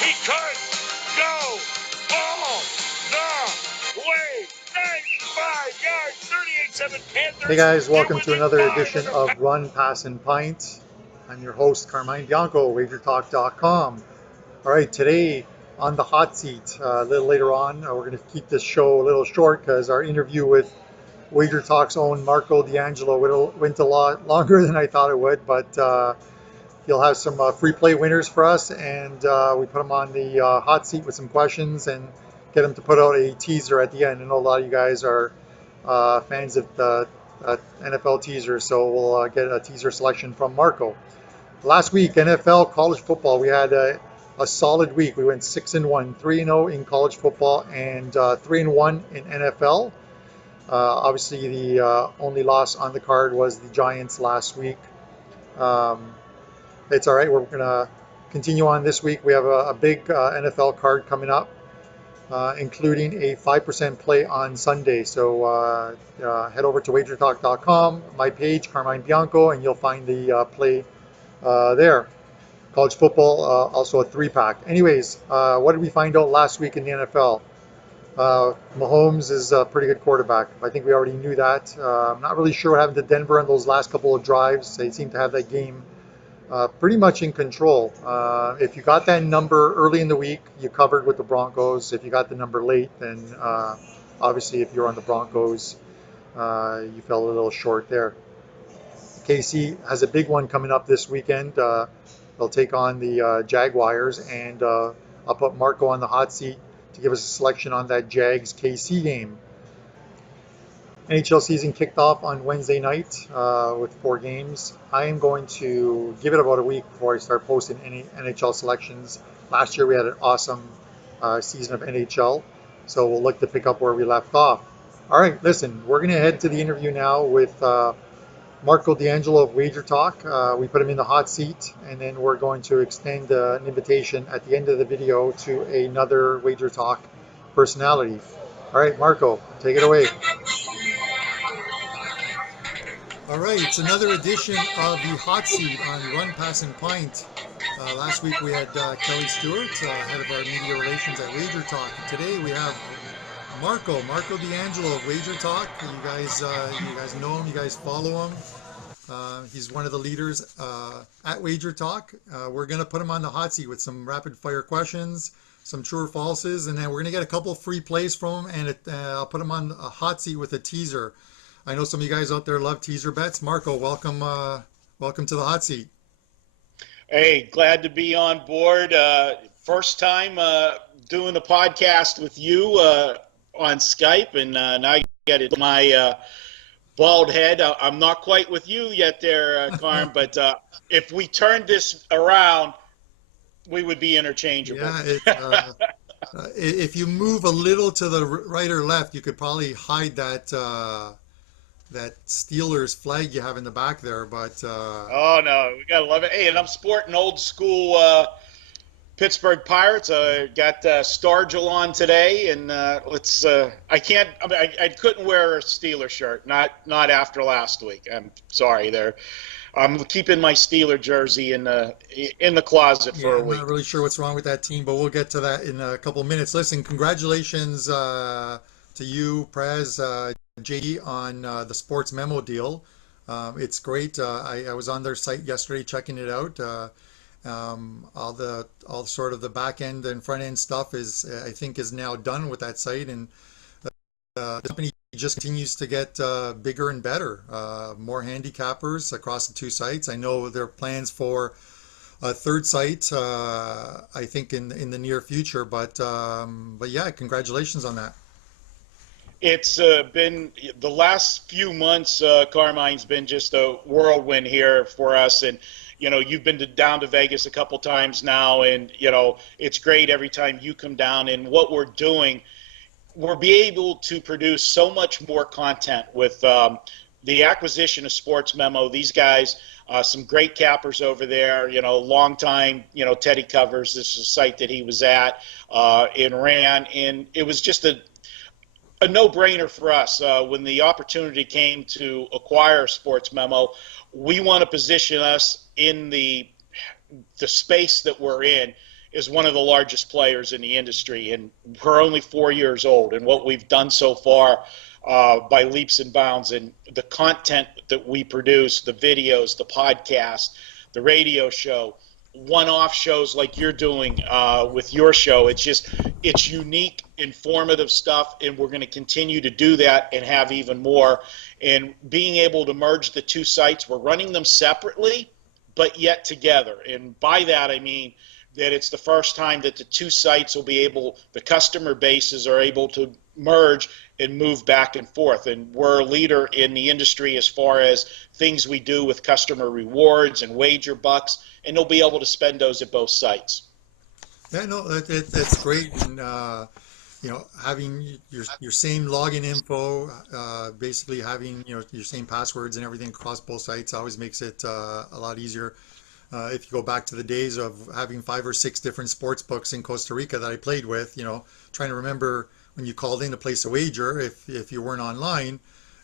He could go all the way. 95 yards, 38-7 Panthers. Hey guys, welcome to within another 5 edition of Run, Pass, and Pint. I'm your host, Carmine Bianco, WagerTalk.com. All right, today on the hot seat, a little later on, we're going to keep this show a little short because our interview with Wager Talk's own Marco D'Angelo went a lot longer than I thought it would, but he'll have some free play winners for us, and we put him on the hot seat with some questions and get him to put out a teaser at the end. I know a lot of you guys are fans of the NFL teaser, so we'll get a teaser selection from Marco. Last week, NFL college football, we had a solid week. We went 6-1, 3-0 in college football, and 3-1 in NFL. Obviously, the only loss on the card was the Giants last week. It's all right. We're going to continue on this week. We have a big NFL card coming up, including a 5% play on Sunday. So head over to wagertalk.com, my page, Carmine Bianco, and you'll find the play there. College football, also a 3-pack. Anyways, what did we find out last week in the NFL? Mahomes is a pretty good quarterback. I think we already knew that. I'm not really sure what happened to Denver on those last couple of drives. They seem to have that game pretty much in control. If you got that number early in the week, you covered with the Broncos. If you got the number late, then obviously if you're on the Broncos, you fell a little short there. KC has a big one coming up this weekend. They'll take on the Jaguars, and I'll put Marco on the hot seat to give us a selection on that Jags KC game. NHL season kicked off on Wednesday night with 4 games. I am going to give it about a week before I start posting any NHL selections. Last year we had an awesome season of NHL, so we'll look to pick up where we left off. All right, listen, we're going to head to the interview now with Marco D'Angelo of Wager Talk. We put him in the hot seat, and then we're going to extend an invitation at the end of the video to another Wager Talk personality. All right, Marco, take it away. All right, it's another edition of the hot seat on Run, Pass, and Pint. Last week we had Kelly Stewart, head of our media relations at Wager Talk. Today we have Marco D'Angelo of Wager Talk. You guys know him, you guys follow him. He's one of the leaders at Wager Talk. We're going to put him on the hot seat with some rapid fire questions, some true or falses, and then we're going to get a couple of free plays from him, and I'll put him on a hot seat with a teaser. I know some of you guys out there love teaser bets. Marco, welcome to the hot seat. Hey, glad to be on board. First time doing the podcast with you on Skype, and now you get it. My bald head. I'm not quite with you yet there, Carm, but if we turned this around, we would be interchangeable. Yeah, if you move a little to the right or left, you could probably hide that Steelers flag you have in the back there, but oh no, we gotta love it. Hey, and I'm sporting old school Pittsburgh Pirates. Got Stargell on today, and let's. I can't. I couldn't wear a Steeler shirt. Not after last week. I'm sorry. There, I'm keeping my Steeler jersey in the closet for a week. I'm not really sure what's wrong with that team, but we'll get to that in a couple of minutes. Listen, congratulations to you, Prez, JD, on the sports memo deal. It's great. I was on their site yesterday checking it out. All sort of the back end and front end stuff I think is now done with that site, and the company just continues to get bigger and better. More handicappers across the 2 sites. I know there are plans for a 3rd site, I think in the near future, but yeah, congratulations on that. It's been the last few months, Carmine's been just a whirlwind here for us, and you've been down to Vegas a couple times now, and it's great every time you come down. And what we're doing, we're be able to produce so much more content with the acquisition of Sports Memo. These guys, some great cappers over there. Long time. Teddy covers. This is a site that he was at and ran, and it was just a no-brainer for us when the opportunity came to acquire Sports Memo. We want to position us in the space that we're in is one of the largest players in the industry, and we're only 4 years old. And what we've done so far by leaps and bounds, and the content that we produce, the videos, the podcast, the radio show, one-off shows like you're doing with your show. It's unique, informative stuff, and we're going to continue to do that and have even more. And being able to merge the two sites, we're running them separately, but yet together. And by that I mean that it's the first time that the two sites will be able, the customer bases are able to merge and move back and forth. And we're a leader in the industry as far as things we do with customer rewards and wager bucks, and they'll be able to spend those at both sites. Yeah, no, that's great. And having your same login info, basically having your same passwords and everything across both sites always makes it a lot easier. If you go back to the days of having 5 or 6 different sports books in Costa Rica that I played with, trying to remember when you called in to place a wager, if you weren't online,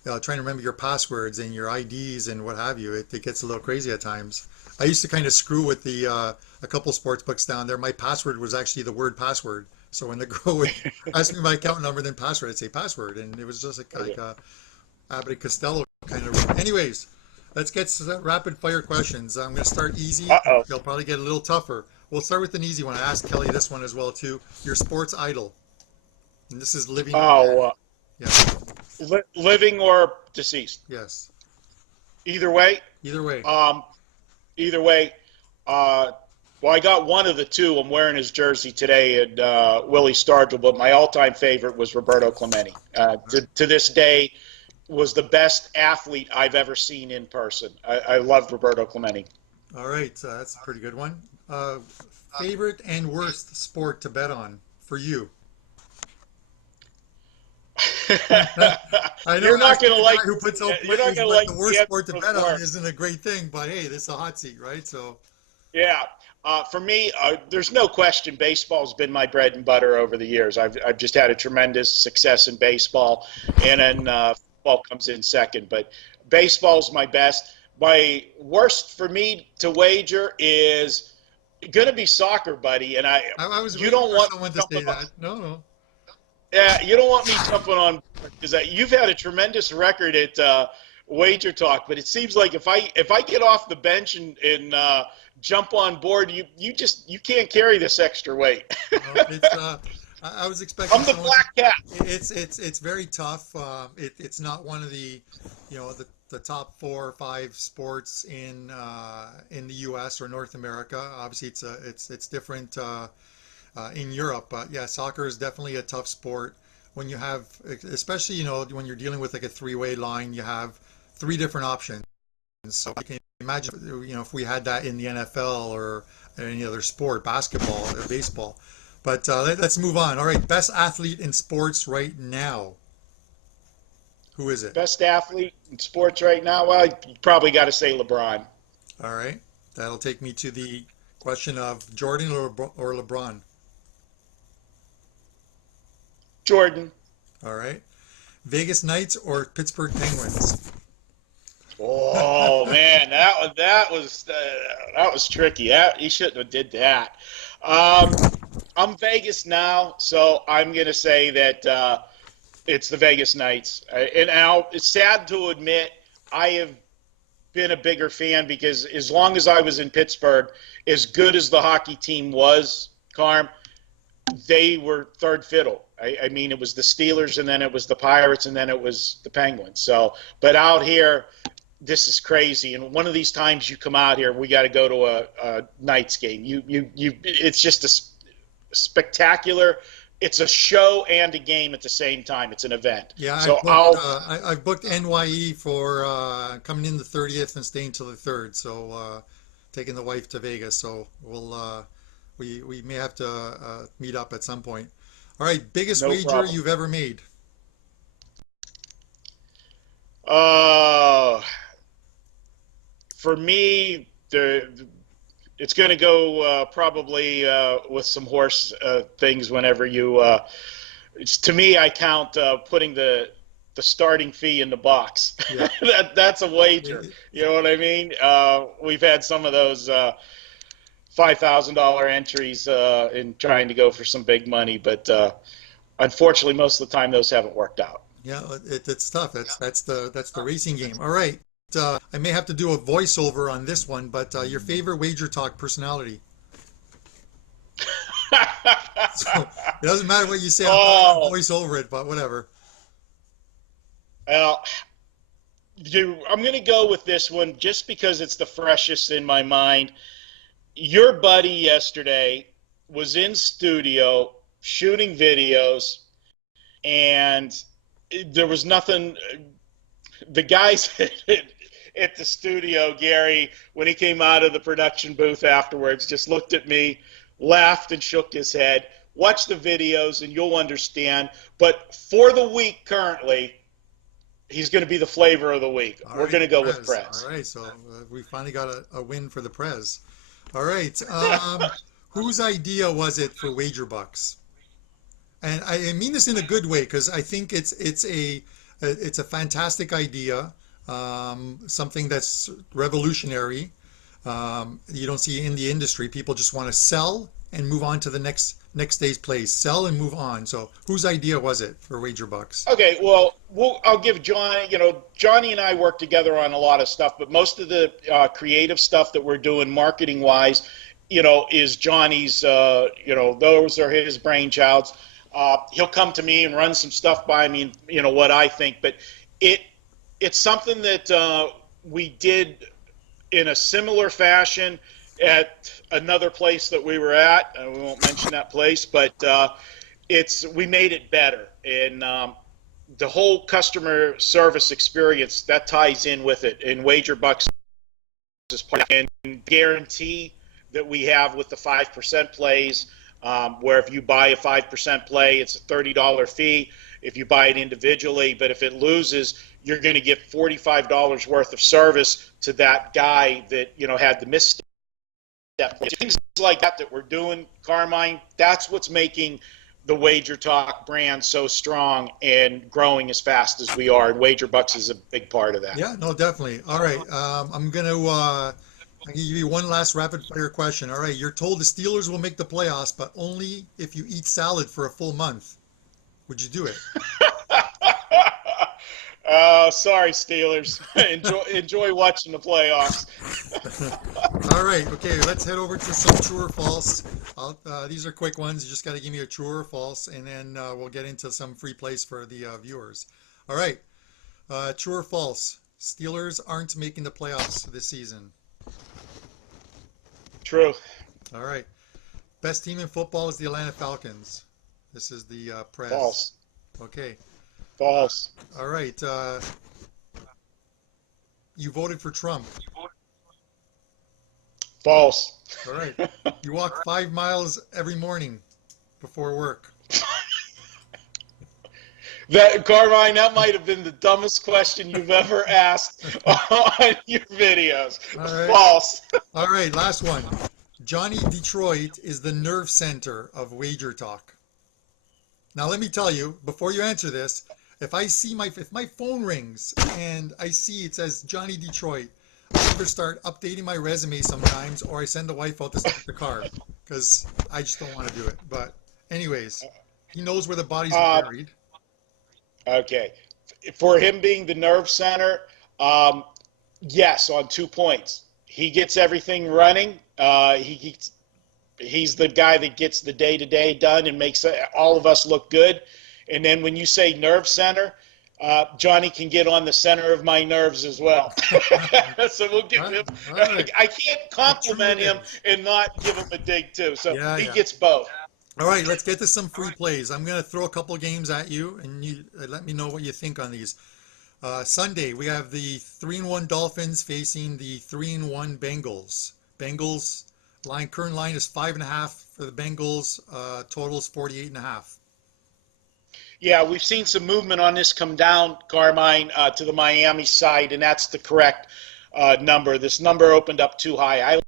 trying to remember your passwords and your IDs and what have you, it gets a little crazy at times. I used to kind of screw with a couple sports books down there. My password was actually the word password. So when the girl would ask me my account number, then password, I'd say password, and it was just like a Abbott and Costello kind of. Anyways, let's get to rapid fire questions. I'm going to start easy. Uh-oh. They'll probably get a little tougher. We'll start with an easy one. I asked Kelly this one as well too. Your sports idol, and this is living. Oh, Yeah. living or deceased? Yes. Either way. Either way. Either way. Well, I got one of the two. I'm wearing his jersey today, and Willie Stargell, but my all-time favorite was Roberto Clemente. To this day, was the best athlete I've ever seen in person. I loved Roberto Clemente. All right, that's a pretty good one. Favorite and worst sport to bet on for you? I know You're not asking going to the like. guy who puts out You're not plays, going to but like the worst the sport to answer bet on before. isn't a great thing. But hey, this is a hot seat, right? So, Yeah. For me, there's no question baseball's been my bread and butter over the years. I've just had a tremendous success in baseball, and then football comes in second. But baseball's my best. My worst for me to wager is going to be soccer, buddy. And I was you waiting don't for want someone to say jumping on, that. No, no. yeah, you don't want me jumping on because you've had a tremendous record at wager talk. But it seems like if I get off the bench and jump on board, you can't carry this extra weight. It's I was expecting I'm the someone. black cat. It's very tough. It's not one of the, the top 4 or 5 sports in the U.S. or North America. Obviously, it's different in Europe. But yeah, soccer is definitely a tough sport. When you have, especially when you're dealing with like a 3-way line, you have 3 different options. So you can imagine, if we had that in the NFL or any other sport, basketball or baseball. But let's move on. All right, best athlete in sports right now. Who is it? Best athlete in sports right now? Well, you probably got to say LeBron. All right, that'll take me to the question of Jordan or LeBron. Jordan. All right, Vegas Knights or Pittsburgh Penguins. Oh man, that was tricky. He shouldn't have did that. I'm Vegas now, so I'm gonna say that it's the Vegas Knights. And now it's sad to admit I have been a bigger fan because as long as I was in Pittsburgh, as good as the hockey team was, Carm, they were third fiddle. I mean, it was the Steelers, and then it was the Pirates, and then it was the Penguins. So, but out here, this is crazy. And one of these times you come out here, we got to go to a Knights game. It's just a spectacular. It's a show and a game at the same time. It's an event. Yeah, So I've booked NYE for coming in the 30th and staying till the 3rd. So taking the wife to Vegas. So we may have to meet up at some point. All right, biggest no wager problem. you've ever made. Uh, for me, it's going to go probably with some horse things. Whenever to me, I count putting the starting fee in the box. Yeah. That's a wager. You know what I mean? We've had some of those $5,000 entries in trying to go for some big money, but unfortunately, most of the time those haven't worked out. Yeah, it's tough. That's the racing game. All right. I may have to do a voiceover on this one, but your favorite Wager Talk personality. So it doesn't matter what you say. I'm probably gonna Oh, voice over it, but whatever. well, I'm going to go with this one just because it's the freshest in my mind. Your buddy yesterday was in studio shooting videos, and there was nothing. The guys at the studio, Gary, when he came out of the production booth afterwards, just looked at me, laughed, and shook his head. Watch the videos, and you'll understand. But for the week currently, he's going to be the flavor of the week. All We're right, going to go with Prez. Prez. All right, so we finally got a win for the Prez. All right. Whose idea was it for Wager Bucks? And I mean this in a good way because I think it's a fantastic idea, something that's revolutionary. You don't see in the industry. People just want to sell and move on to the next day's plays. Sell and move on. So whose idea was it for Wager Bucks? Okay, well, I'll give Johnny. Johnny and I work together on a lot of stuff, but most of the creative stuff that we're doing, marketing wise, is Johnny's. Those are his brainchilds. He'll come to me and run some stuff by me, and what I think. But it's something that we did in a similar fashion at another place that we were at. We won't mention that place, but we made it better, and the whole customer service experience that ties in with it. And Wager Bucks is part and guarantee that we have with the 5% plays, where if you buy a 5% play, it's a $30 fee if you buy it individually. But if it loses, you're going to get $45 worth of service to that guy that had the misstep. Things like that we're doing, Carmine. That's what's making the Wager Talk brand so strong and growing as fast as we are. And Wager Bucks is a big part of that. Yeah, no, definitely. All right. I'm gonna give you one last rapid fire question. All right, you're told the Steelers will make the playoffs, but only if you eat salad for a full month. Would you do it? Sorry, Steelers. enjoy watching the playoffs. All right. Okay, let's head over to some true or false. These are quick ones. You just got to give me a true or false, and then we'll get into some free plays for the viewers. All right. True or false? Steelers aren't making the playoffs this season. True. All right. Best team in football is the Atlanta Falcons. This is the Prez. False. Okay. False. All right. You voted for Trump. False. All right. You walk 5 miles every morning before work. Carmine, that might have been the dumbest question you've ever asked on your videos. All right. False. All right, last one. Johnny Detroit is the nerve center of Wager Talk. Now, let me tell you, before you answer this, if my phone rings and I see it says Johnny Detroit, I either start updating my resume sometimes or I send the wife out to start the car because I just don't want to do it. But anyways, he knows where the bodies are buried. Okay. For him being the nerve center, yes, on 2 points. He gets everything running. He's the guy that gets the day-to-day done and makes all of us look good. And then when you say nerve center, Johnny can get on the center of my nerves as well. So we'll give him. Right. I can't compliment him and not give him a dig too. So he gets both. All right, let's get to some free plays. I'm going to throw a couple games at you, and you let me know what you think on these. Sunday, we have the 3-1 Dolphins facing the 3-1 Bengals. Bengals current line is 5.5 for the Bengals. Total is 48.5. Yeah, we've seen some movement on this come down, Carmine, to the Miami side, and that's the correct number. This number opened up too high. I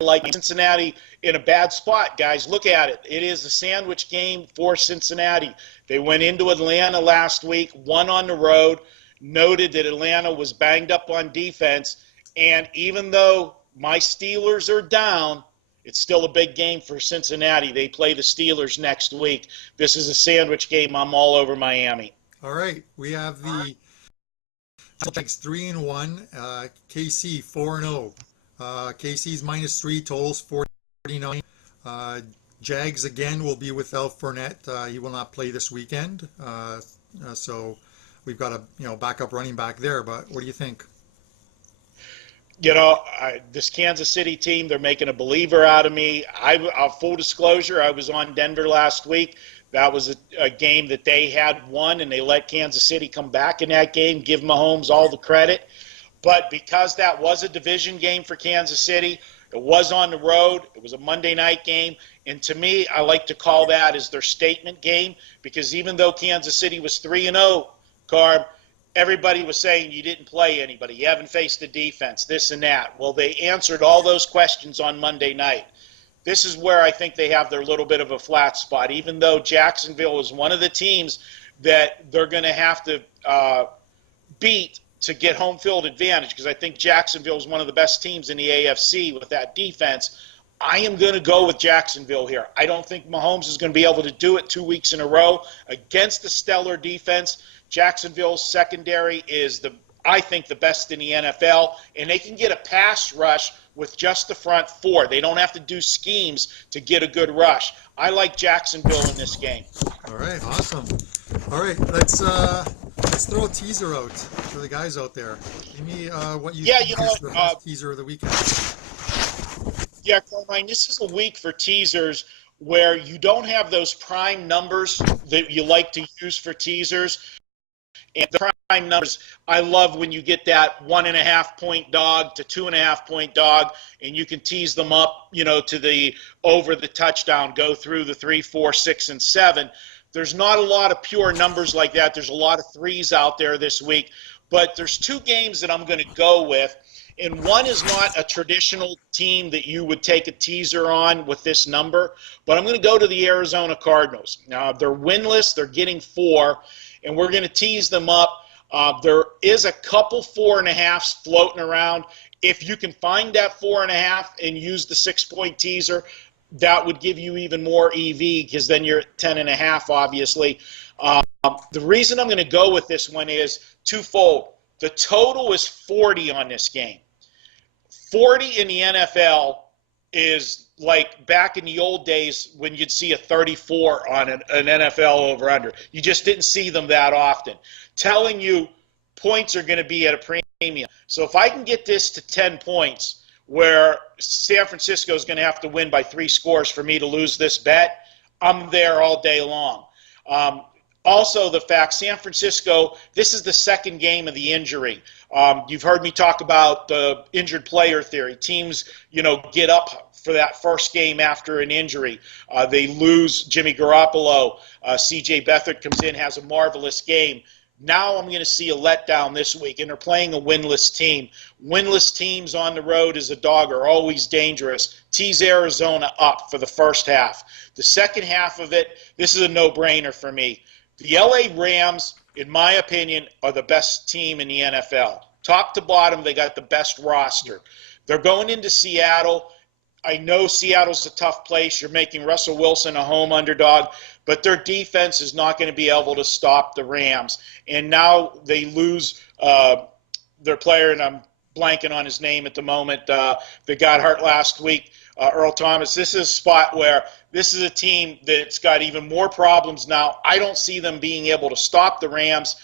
like Cincinnati in a bad spot, guys. Look at it. It is a sandwich game for Cincinnati. They went into Atlanta last week, won on the road, noted that Atlanta was banged up on defense, and even though my Steelers are down, It's still a big game for Cincinnati. They play the Steelers next week. This is a sandwich game. I'm all over Miami. All right, we have the Jags 3-1, KC 4-0. KC's -3, totals 49. Uh, Jags again will be without Fournette. He will not play this weekend. So we've got a backup running back there. But what do you think? This Kansas City team, they're making a believer out of me. Full disclosure, I was on Denver last week. That was a game that they had won, and they let Kansas City come back in that game, give Mahomes all the credit. But because that was a division game for Kansas City, it was on the road, it was a Monday night game, and to me, I like to call that as their statement game, because even though Kansas City was 3-0, Carb, everybody was saying you didn't play anybody, you haven't faced the defense, this and that. Well, they answered all those questions on Monday night. This is where I think they have their little bit of a flat spot, even though Jacksonville is one of the teams that they're going to have to beat to get home field advantage, because I think Jacksonville is one of the best teams in the AFC with that defense. I am going to go with Jacksonville here. I don't think Mahomes is going to be able to do it 2 weeks in a row against the stellar defense. Jacksonville's secondary is I think the best in the NFL, and they can get a pass rush with just the front four. They don't have to do schemes to get a good rush. I like Jacksonville in this game. All right, awesome. All right, let's throw a teaser out for the guys out there. Give me what you think is the best teaser of the weekend. Yeah, Carmine, this is a week for teasers where you don't have those prime numbers that you like to use for teasers. And the prime numbers, I love when you get that 1.5 point dog to 2.5 point dog, and you can tease them up, to the over the touchdown, go through the 3, 4, 6, and 7. There's not a lot of pure numbers like that. There's a lot of threes out there this week, but there's 2 games that I'm going to go with. And one is not a traditional team that you would take a teaser on with this number, but I'm going to go to the Arizona Cardinals. Now, they're winless. They're getting 4, and we're going to tease them up. There is a couple 4.5s floating around. If you can find that 4.5 and use the 6-point teaser, that would give you even more EV, because then you're at 10.5, obviously. The reason I'm going to go with this one is twofold. The total is 40 on this game. 40 in the NFL is like back in the old days when you'd see a 34 on an NFL over-under. You just didn't see them that often. Telling you points are going to be at a premium. So if I can get this to 10 points, where San Francisco is going to have to win by 3 scores for me to lose this bet, I'm there all day long. Also, the fact San Francisco, this is the second game of the injury. You've heard me talk about the injured player theory. Teams, get up for that first game after an injury. They lose Jimmy Garoppolo. C.J. Beathard comes in, has a marvelous game. Now I'm going to see a letdown this week, and they're playing a winless team. Winless teams on the road as a dog are always dangerous. Tease Arizona up for the first half. The second half of it, this is a no-brainer for me. The LA Rams, in my opinion, are the best team in the NFL. Top to bottom, they got the best roster. They're going into Seattle. I know Seattle's a tough place. You're making Russell Wilson a home underdog, but their defense is not going to be able to stop the Rams. And now they lose their player, and I'm blanking on his name at the moment, that got hurt last week, Earl Thomas. This is a spot where this is a team that's got even more problems now. I don't see them being able to stop the Rams.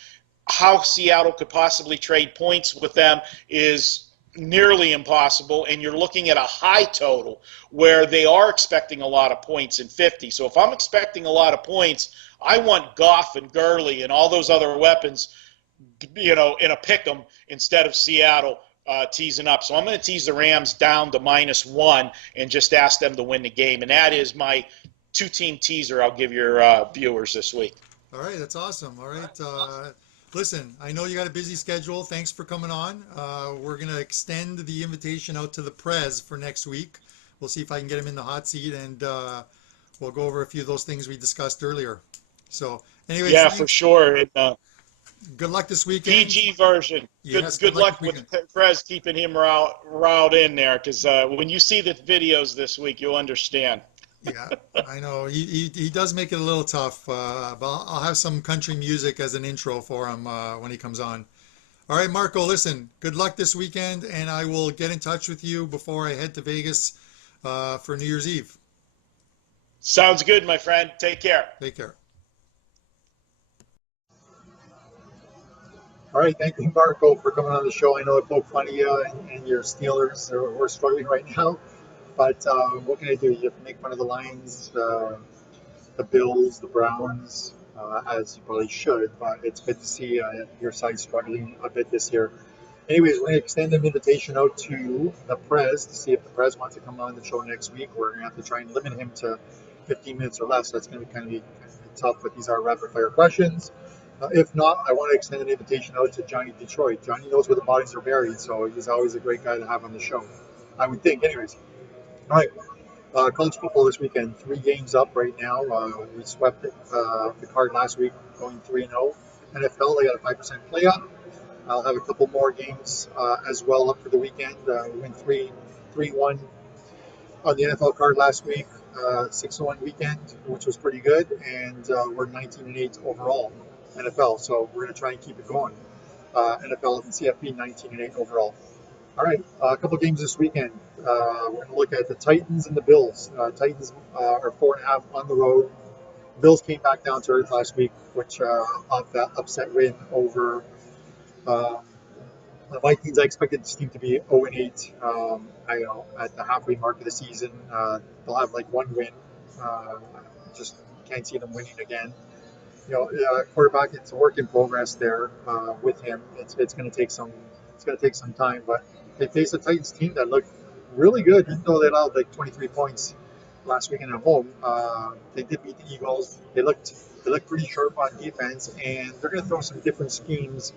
How Seattle could possibly trade points with them is nearly impossible, and you're looking at a high total where they are expecting a lot of points in 50. So if I'm expecting a lot of points, I want Goff and Gurley and all those other weapons, in a pick'em instead of Seattle teasing up. So I'm going to tease the Rams down to -1 and just ask them to win the game. And that is my 2-team teaser I'll give your viewers this week. All right, that's awesome. All right. Listen, I know you got a busy schedule. Thanks for coming on. We're going to extend the invitation out to the Prez for next week. We'll see if I can get him in the hot seat, and we'll go over a few of those things we discussed earlier. So, anyways. Yeah, for sure. Good luck this weekend. PG version. Yes, Good good good luck this luck with weekend. Prez keeping him riled in there, because when you see the videos this week, you'll understand. Yeah, I know he does make it a little tough, but I'll have some country music as an intro for him when he comes on. All right, Marco, listen, good luck this weekend, and I will get in touch with you before I head to Vegas for New Year's Eve. Sounds good, my friend. Take care. Take care. All right, thank you, Marco, for coming on the show. I know it poked fun of you and your Steelers. We're struggling right now, but what can I do? You have to make fun of the Lions, the Bills, the Browns, as you probably should. But it's good to see your side struggling a bit this year. Anyways, we're going to extend an invitation out to the Prez to see if the Prez wants to come on the show next week. We're going to have to try and limit him to 15 minutes or less. That's going to kind of be tough, but these are rapid fire questions. If not, I want to extend an invitation out to Johnny Detroit. Johnny knows where the bodies are buried, so he's always a great guy to have on the show. I would think, anyways. All right, college football this weekend. 3 games up right now. We swept the card last week, going 3-0. NFL, they got a 5% play up. I'll have a couple more games as well up for the weekend. We went 3-1 on the NFL card last week, 6-1 weekend, which was pretty good, and we're 19-8 overall NFL. So we're going to try and keep it going. NFL and CFP 19-8 overall. All right, a couple games this weekend. We're going to look at the Titans and the Bills. Titans are 4.5 on the road. Bills came back down to earth last week, which off that upset win over um, the Vikings. I expected this team to be 0-8. I know at the halfway mark of the season, they'll have like one win. Uh, just can't see them winning again. Quarterback, it's a work in progress there with him. It's going to take some time, but they faced a Titans team that looked really good, even though they allowed like 23 points last weekend at home. They did beat the Eagles. They looked pretty sharp on defense, and they're going to throw some different schemes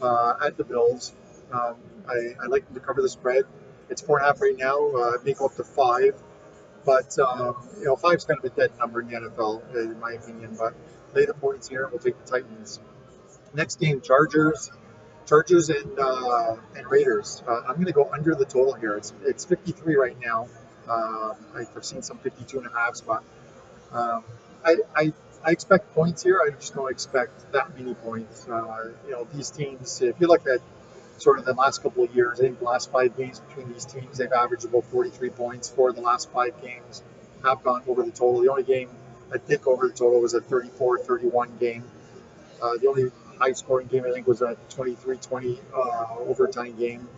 at the Bills. Um, I like them to cover the spread. It's 4.5 right now. It may go up to 5, but 5's kind of a dead number in the NFL, in my opinion. But lay the points here. We'll take the Titans. Next game, Chargers and Raiders. I'm going to go under the total here. It's 53 right now. I've seen some 52 and a halves, but um, I expect points here. I just don't expect that many points. These teams, if you look at sort of the last couple of years, I think the last 5 games between these teams, they've averaged about 43 points. For the last 5 games have gone over the total. The only game that did go over the total was a 34-31 game. The only high scoring game, I think, was a 23-20 overtime game.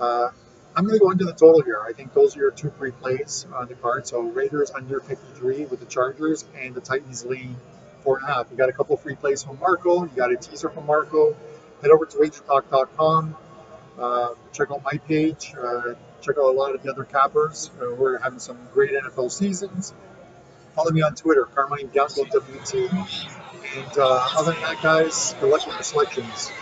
Uh, I'm going to go under the total here. I think those are your two free plays on the card. So Raiders under 53 with the Chargers, and the Titans lead 4.5. You got a couple free plays from Marco. You got a teaser from Marco. Head over to wagertalk.com. Check out my page. Check out a lot of the other cappers. We're having some great NFL seasons. Follow me on Twitter, Carmine Bianco WT. And other than that, guys, good luck with your selections.